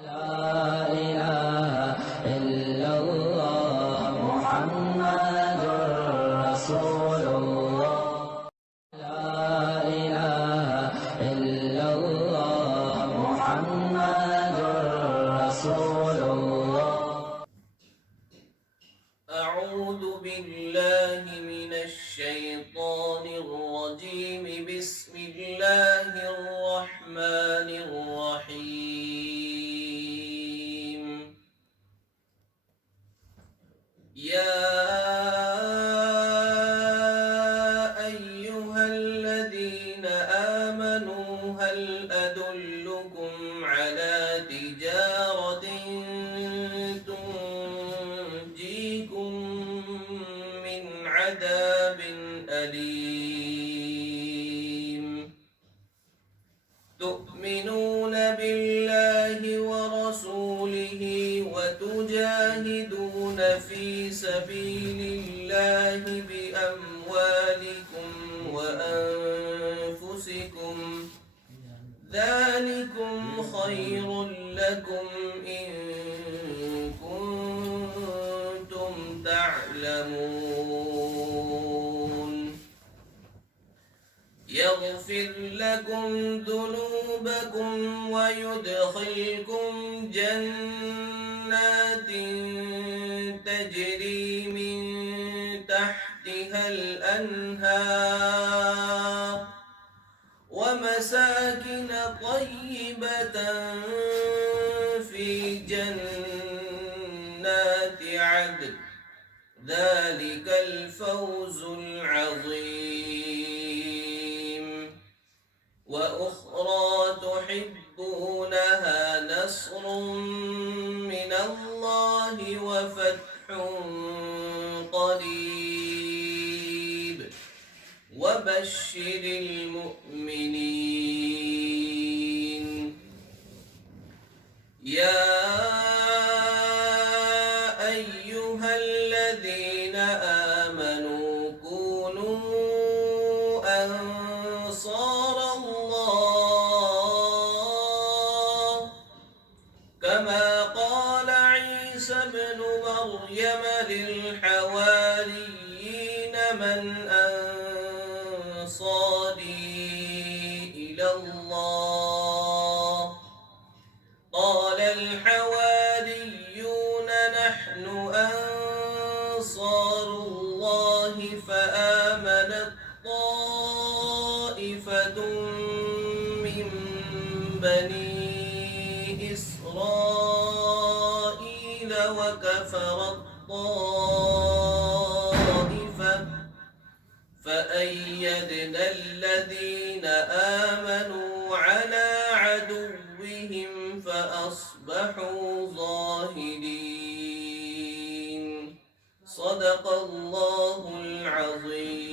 لا إله إلا الله محمد رسول الله. لا إله إلا الله محمد رسول الله. أعوذ بالله من الشيطان الرجيم. بسم الله الرحمن الرحيم. يا أيها الذين آمنوا هل أدلكم على تجارة تنجيكم من عذاب أليم. تؤمنون بالله ورسوله وتجاهدون في سبيل الله بأموالكم وأنفسكم، ذلكم خير لكم إن كنتم تعلمون. يغفر لكم ذنوبكم ويدخلكم جنات تجري من تحتها الأنهار ومساكن طيبة في جنات عدن، ذلك الفوز العظيم. وأخرى تحبونها نصر من الله وفتح قريب وبشر المؤمنين. يا أيها الذين آمنوا كونوا أنصار الله كما قال عيسى ابن مريم للحواريين من أنصاري إلى الله؟ قال الحواريون نحن أنصار الله. فآمنت طائفة من بني إسرائيل وكفرت طائفة، فأيدنا الذين آمنوا على عدوهم فأصبحوا ظاهرين. صدق الله العظيم.